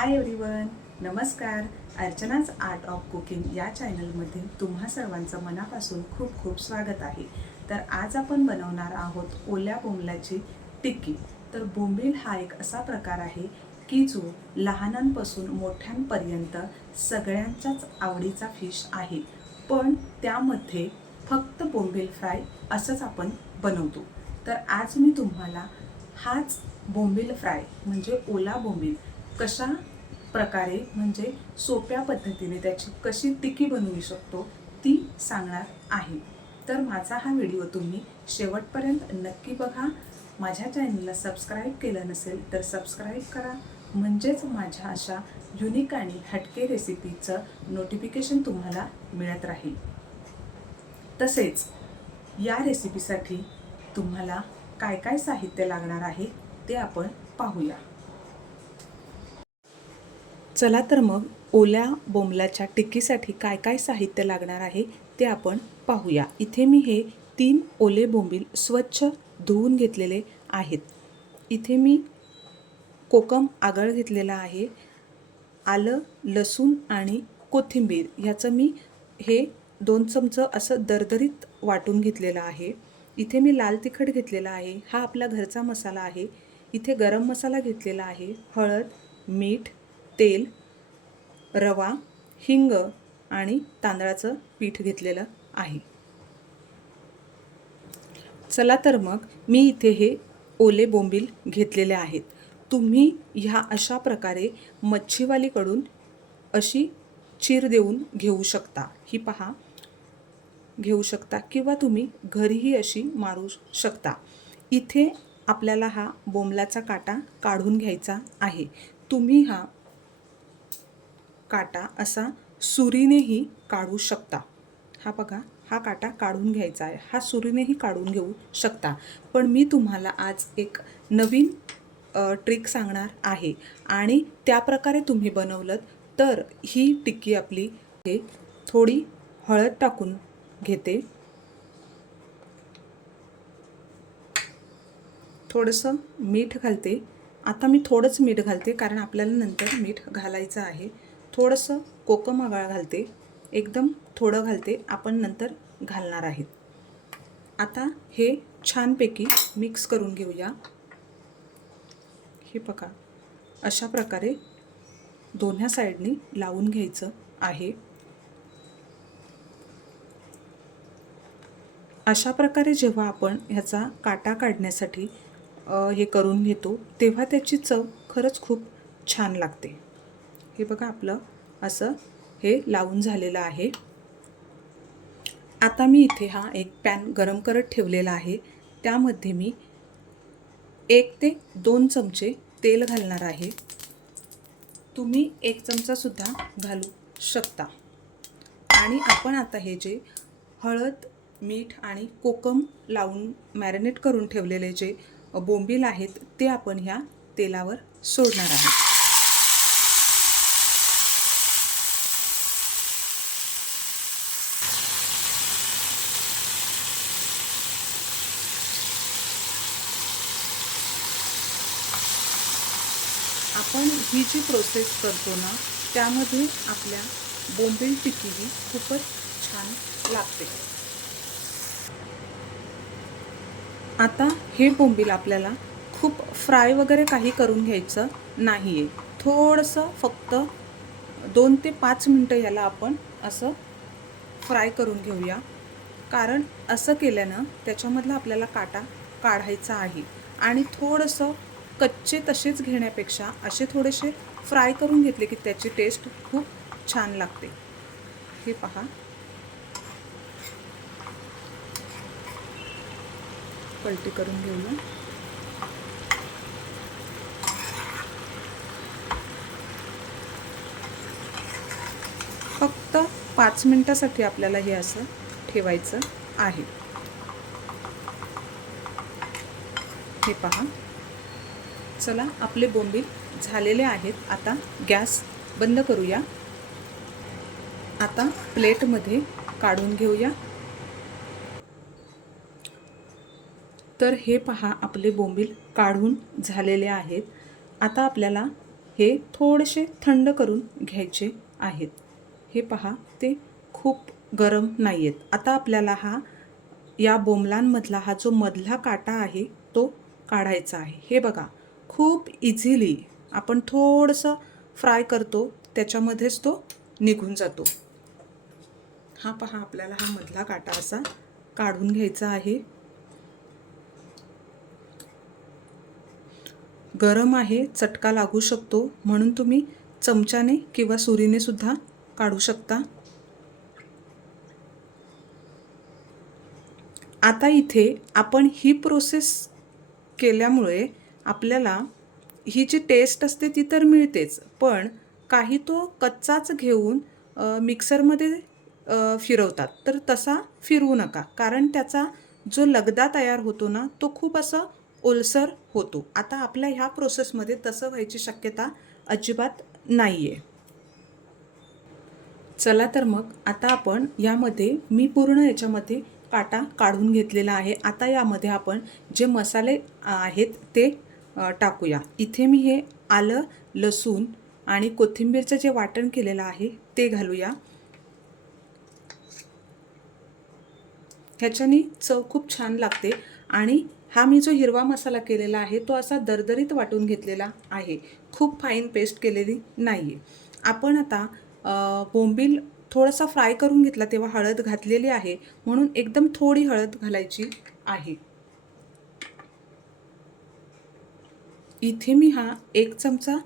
Hi everyone नमस्कार. अर्चनाच art of cooking या चॅनलमध्ये तुम्हा सर्वांचं मनापासून खूप खूप स्वागत आहे. तर आज आपण बनवणार आहोत ओल्या बोंबल्याची टिक्की. तर बोंबील हा एक असा प्रकार आहे की जो लहानांपासून मोठ्यांपर्यंत सगळ्यांच्याच आवडीचा फिश आहे. पण त्यामध्ये फक्त बोंबील फ्राय असंच आपण बनवतो. तर आज मी तुम्हाला हाच बोंबील फ्राय म्हणजे ओला बोंबील कशा प्रकारे म्हणजे सोप्या पद्धतीने त्याची कशी टिकी बनवू शकतो ती सांगणार आहे. तर माझा हा व्हिडिओ तुम्ही शेवटपर्यंत नक्की बघा. माझ्या चॅनलला सबस्क्राईब केलं नसेल तर सबस्क्राईब करा. म्हणजेच माझ्या अशा युनिक आणि हटके रेसिपीचं नोटिफिकेशन तुम्हाला मिळत राहील. तसेच या रेसिपीसाठी तुम्हाला काय काय साहित्य लागणार आहे ते आपण पाहूया. चला तर मग ओल्या बोंबलाच्या टिक्कीसाठी काय काय साहित्य लागणार आहे ते आपण पाहूया. इथे मी हे तीन ओले बोंबील स्वच्छ धुवून घेतलेले आहेत. इथे मी कोकम आगळ घेतलेला आहे आलं लसूण आणि कोथिंबीर. ह्याचं मी हे दोन चमचं असं दरदरीत वाटून घेतलेलं आहे. इथे मी लाल तिखट घेतलेला आहे. हा आपला घरचा मसाला आहे. इथे गरम मसाला घेतलेला आहे. हळद मीठ तेल रवा हिंग आणि तांदळाचं पीठ घेतलेलं आहे. चला तर मग मी इथे हे ओले बोंबील घेतलेले आहेत. तुम्ही ह्या अशा प्रकारे मच्छीवालीकडून अशी चीर देऊन घेऊ शकता. ही पहा. घेऊ शकता किंवा तुम्ही घरीही अशी मारू शकता. इथे आपल्याला हा बोंबलाचा काटा काढून घ्यायचा आहे. तुम्ही हा काटा असा सुरीनेही काढू शकता. हा बघा हा काटा काढून घ्यायचा आहे. हा सुरीनेही काढून घेऊ शकता. पण मी तुम्हाला आज एक नवीन ट्रिक सांगणार आहे. आणि त्या प्रकारे तुम्ही बनवलं तर ही टिक्की आपली हे थोडी हळद टाकून घेते. थोडंसं मीठ घालते. आता मी थोडंच मीठ घालते कारण आपल्याला नंतर मीठ घालायचं आहे. थोडंसं कोकम आगळा घालते. एकदम थोडं घालते. आपण नंतर घालणार आहेत. आता हे छानपैकी मिक्स करून घेऊया. हे बघा. अशा प्रकारे दोन्ही साईडनी लावून घ्यायचं आहे. अशा प्रकारे जेव्हा आपण ह्याचा काटा काढण्यासाठी हे करून घेतो तेव्हा त्याची चव खरंच खूप छान लागते. हे बघा आपलं असं हे लावून झालेलं आहे. आता मी इथे हा एक पॅन गरम करत ठेवलेला आहे. त्यामध्ये मी एक ते दोन चमचे तेल घालणार आहे. तुम्ही एक चमचासुद्धा घालू शकता. आणि आपण आता हे जे हळद मीठ आणि कोकम लावून मॅरिनेट करून ठेवलेले जे बोंबील आहेत ते आपण ह्या तेलावर सोडणार आहे आपण ही जी प्रोसेस करतो ना त्यामध्ये आपल्या बोंबील टिक्की ही खूपच छान लागते. आता हे बोंबील आपल्याला खूप फ्राय वगैरे काही करून घ्यायचं नाही आहे थोडंसं फक्त दोन ते पाच मिनटं याला आपण असं फ्राय करून घेऊया. कारण असं केल्यानं त्याच्यामधला आपल्याला काटा काढायचा आहे. आणि थोडंसं कच्चे तसेच घेण्यापेक्षा असे थोडेसे फ्राय करून घेतले की त्याची टेस्ट खूप छान लागते. हे पहा. पलटी करून घेऊया. फक्त पाच मिनटासाठी आपल्याला हे असं ठेवायचं आहे. हे पहा. चला आपले बोंबील झालेले आहेत. आता गॅस बंद करूया. आता प्लेटमध्ये काढून घेऊया. तर हे पहा आपले बोंबील काढून झालेले आहेत. आता आपल्याला हे थोडेसे थंड करून घ्यायचे आहेत. हे पहा ते खूप गरम नाही आहेत आता आपल्याला हा या बोंबलांमधला हा जो मधला काटा आहे तो काढायचा आहे. हे बघा खूप इझिली आपण थोडंसं फ्राय करतो त्याच्यामध्येच तो निघून जातो. हा पहा आपल्याला हा मधला काटा असा काढून घ्यायचा आहे. गरम आहे चटका लागू शकतो म्हणून तुम्ही चमच्याने किंवा सुरीने सुद्धा काढू शकता. आता इथे आपण ही प्रोसेस केल्यामुळे आपल्याला ही जी टेस्ट असते ती तर मिळतेच पण काही तो कच्चाच घेऊन मिक्सरमध्ये फिरवतात. तर तसा फिरवू नका. कारण त्याचा जो लगदा तयार होतो ना तो खूप असा ओलसर होतो. आता आपल्या ह्या प्रोसेसमध्ये तसं व्हायची शक्यता अजिबात नाही आहे चला तर मग आता आपण यामध्ये मी पूर्ण याच्यामध्ये काटा काढून घेतलेला आहे. आता यामध्ये आपण जे मसाले आहेत ते टाकूया. इथे मी हे आलं लसूण आणि कोथिंबीरचं जे वाटण केलेलं आहे ते घालूया. ह्याच्याने चव खूप छान लागते आणि हा मी जो हिरवा मसाला केलेला आहे तो असा दरदरीत वाटून घेतलेला आहे. खूप फाईन पेस्ट केलेली नाही आहे आपण आता बोंबील थोडासा फ्राय करून घेतला तेव्हा हळद घातलेली आहे म्हणून एकदम थोडी हळद घालायची आहे. इथे मी हा एक चमचा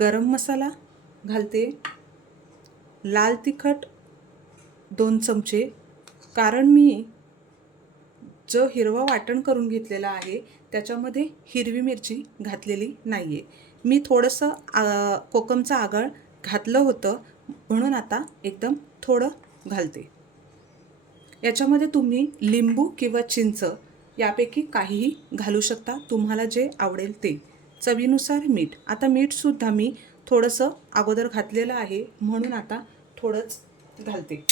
गरम मसाला घालते. लाल तिखट दोन चमचे. कारण मी जो हिरवा वाटण करून घेतलेला आहे त्याच्यामध्ये हिरवी मिरची घातलेली नाही आहे मी थोडंसं आ, कोकमचं आगळ घातलं होतं म्हणून आता एकदम थोडं घालते. याच्यामध्ये तुम्ही लिंबू किंवा चिंच यापैकी काहीही घालू शकता तुम्हाला जे आवडेल ते. चवीनुसार मीठ. आता मीठसुद्धा मी थोडंसं अगोदर घातलेलं आहे म्हणून आता थोडंच घालते.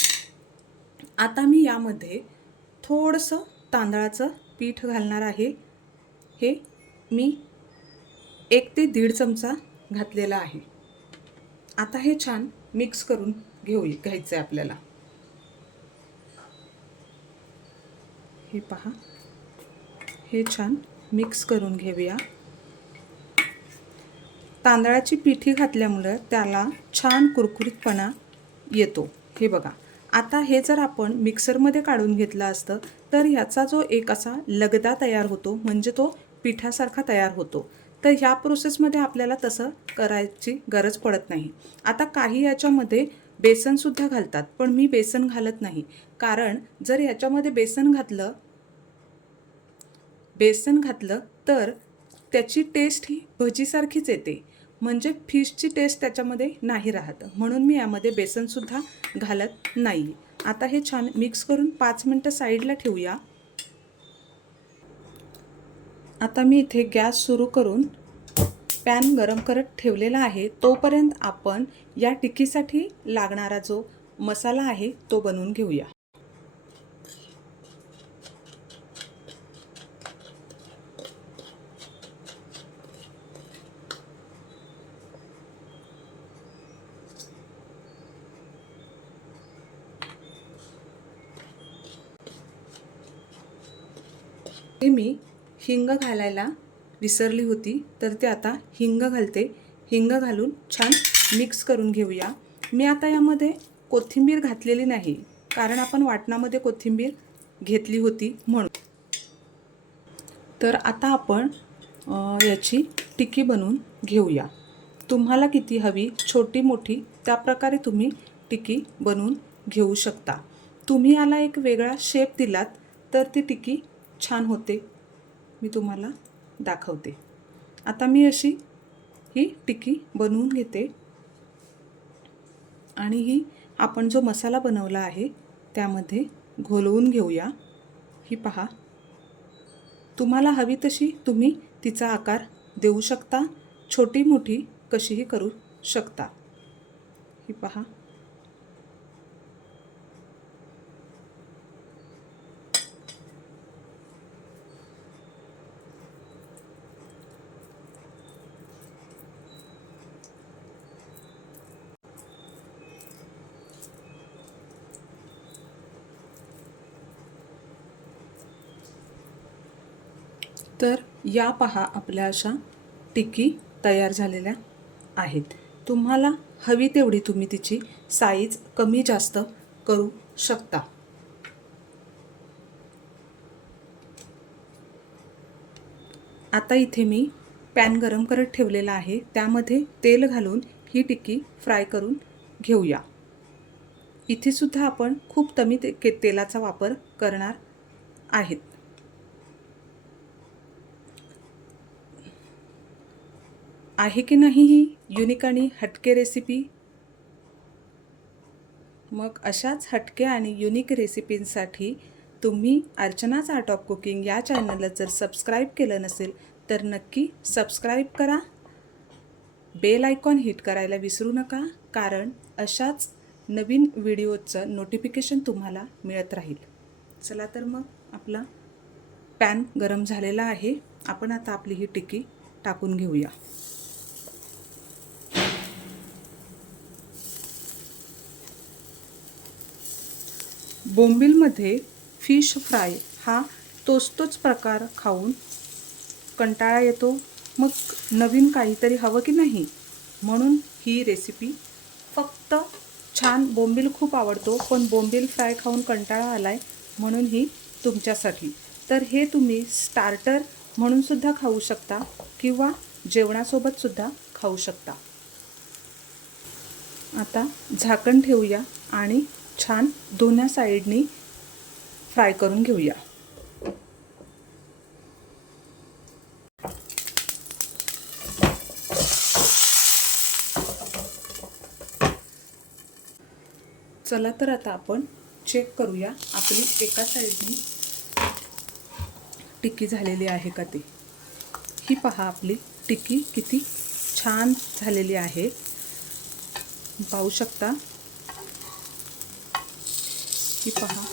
आता मी यामध्ये थोडंसं तांदळाचं पीठ घालणार आहे. हे मी एक ते दीड चमचा घातलेला आहे. आता हे छान मिक्स करून घेऊ घ्यायचं आहे आपल्याला. हे पहा. हे छान मिक्स करून घेऊया. तांदळाची पिठी घातल्यामुळं त्याला छान कुरकुरीतपणा येतो. हे बघा. आता हे जर आपण मिक्सरमध्ये काढून घेतलं असतं तर ह्याचा जो एक असा लगदा तयार होतो म्हणजे तो पिठासारखा तयार होतो. तर ह्या प्रोसेसमध्ये आपल्याला तसं करायची गरज पडत नाही. आता काही याच्यामध्ये बेसनसुद्धा घालतात पण मी बेसन घालत नाही. कारण जर याच्यामध्ये बेसन घातलं बेसन घातलं तर त्याची टेस्ट ही भजीसारखीच येते. म्हणजे फिशची टेस्ट त्याच्यामध्ये नाही राहत. म्हणून मी यामध्ये बेसनसुद्धा घालत नाही. आता हे छान मिक्स करून पाच मिनटं साईडला ठेवूया. आता मी इथे गॅस सुरू करून पॅन गरम करत ठेवलेला आहे. तोपर्यंत आपण या टिक्कीसाठी लागणारा जो मसाला आहे तो बनवून घेऊया. हे मी हिंग घालायला विसरली होती तर ते आता हिंग घालते. हिंग घालून छान मिक्स करून घेऊया. मी आता यामध्ये कोथिंबीर घातलेली नाही कारण आपण वाटणामध्ये कोथिंबीर घेतली होती म्हणून. तर आता आपण याची टिक्की बनवून घेऊया. तुम्हाला किती हवी छोटी मोठी त्या प्रकारे तुम्ही टिक्की बनवून घेऊ शकता. तुम्ही याला एक वेगळा शेप दिलात तर ती टिक्की छान होते. मी तुम्हाला दाखवते. आता मी अशी ही टिकी बनवून घेते. आणि ही आपण जो मसाला बनवला आहे त्यामध्ये घोलवून घेऊया. ही पहा. तुम्हाला हवी तशी तुम्ही तिचा आकार देऊ शकता. छोटी मोठी कशीही करू शकता. ही पहा. तर या पहा आपल्या अशा टिकी तयार झालेल्या आहेत. तुम्हाला हवी तेवढी तुम्ही तिची साईज कमी जास्त करू शकता. आता इथे मी पॅन गरम करत ठेवलेला आहे. त्यामध्ये तेल घालून ही टिक्की फ्राय करून घेऊया. इथेसुद्धा आपण खूप कमी ते के तेलाचा वापर करणार आहेत. आहे की नाही ही युनिक आणि हटके रेसिपी मग अशाच हटके आणि युनिक रेसिपींसाठी तुम्ही अर्चनाच आर्ट ऑफ कुकिंग या चॅनलला जर सबस्क्राईब केलं नसेल तर नक्की सबस्क्राईब करा. बेल आयकॉन हिट करायला विसरू नका कारण अशाच नवीन व्हिडिओचं नोटिफिकेशन तुम्हाला मिळत राहील. चला तर मग आपला पॅन गरम झालेला आहे. आपण आता आपली ही टिकी टाकून घेऊया. बोंबिलमध्ये फिश फ्राय हा तोच तोच प्रकार खाऊन कंटाळा येतो. मग नवीन काहीतरी हवं की नाही? म्हणून ही रेसिपी फक्त छान बोंबील खूप आवडतो पण बोंबील फ्राय खाऊन कंटाळा आला आहे म्हणून ही तुमच्यासाठी. तर हे तुम्ही स्टार्टर म्हणूनसुद्धा खाऊ शकता किंवा जेवणासोबतसुद्धा खाऊ शकता. आता झाकण ठेवूया आणि छान दोन्ही साईडनी फ्राय करून घेऊया. चला तर आता आपण चेक करूया आपली एका साईडनी टिक्की झालेली आहे का ती. ही पहा आपली टिक्की किती छान झालेली आहे. पाहू शकता? ही पहा.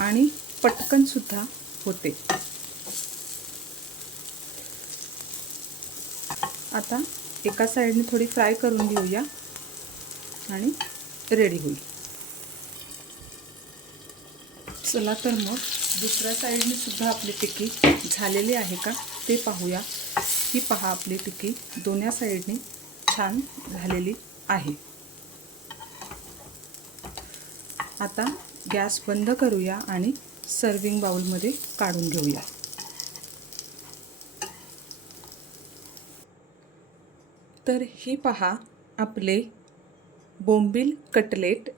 आणि पटकन सुद्धा होते. आता एका साईडने थोडी फ्राय करून घेऊया आणि रेडी होईल. चला तर मग दुसऱ्या साईडने सुद्धा आपली टिकी झालेली आहे का? ते पाहूया. ही पहा आपली टिक्की दोन्ही साईडने छान झालेली आहे. आता गॅस बंद करूया आणि सर्विंग बाउलमध्ये काढून घेऊया. तर ही पहा आपले बोंबील कटलेट.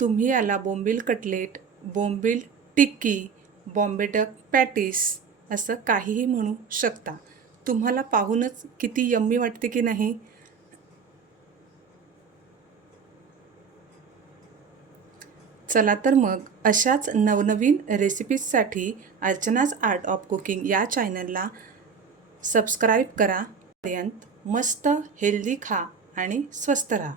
तुम्ही याला बोंबील कटलेट बोंबील टिक्की बॉम्बेडक पॅटीस असं काहीही म्हणू शकता. तुम्हाला पाहूनच किती यम्मी वाटते की नाही? चला तर मग अशाच नवनवीन रेसिपीजसाठी अर्चनाज आर्ट ऑफ कुकिंग या चॅनलला सबस्क्राईब करा. पर्यंत मस्त हेल्दी खा आणि स्वस्त राहा.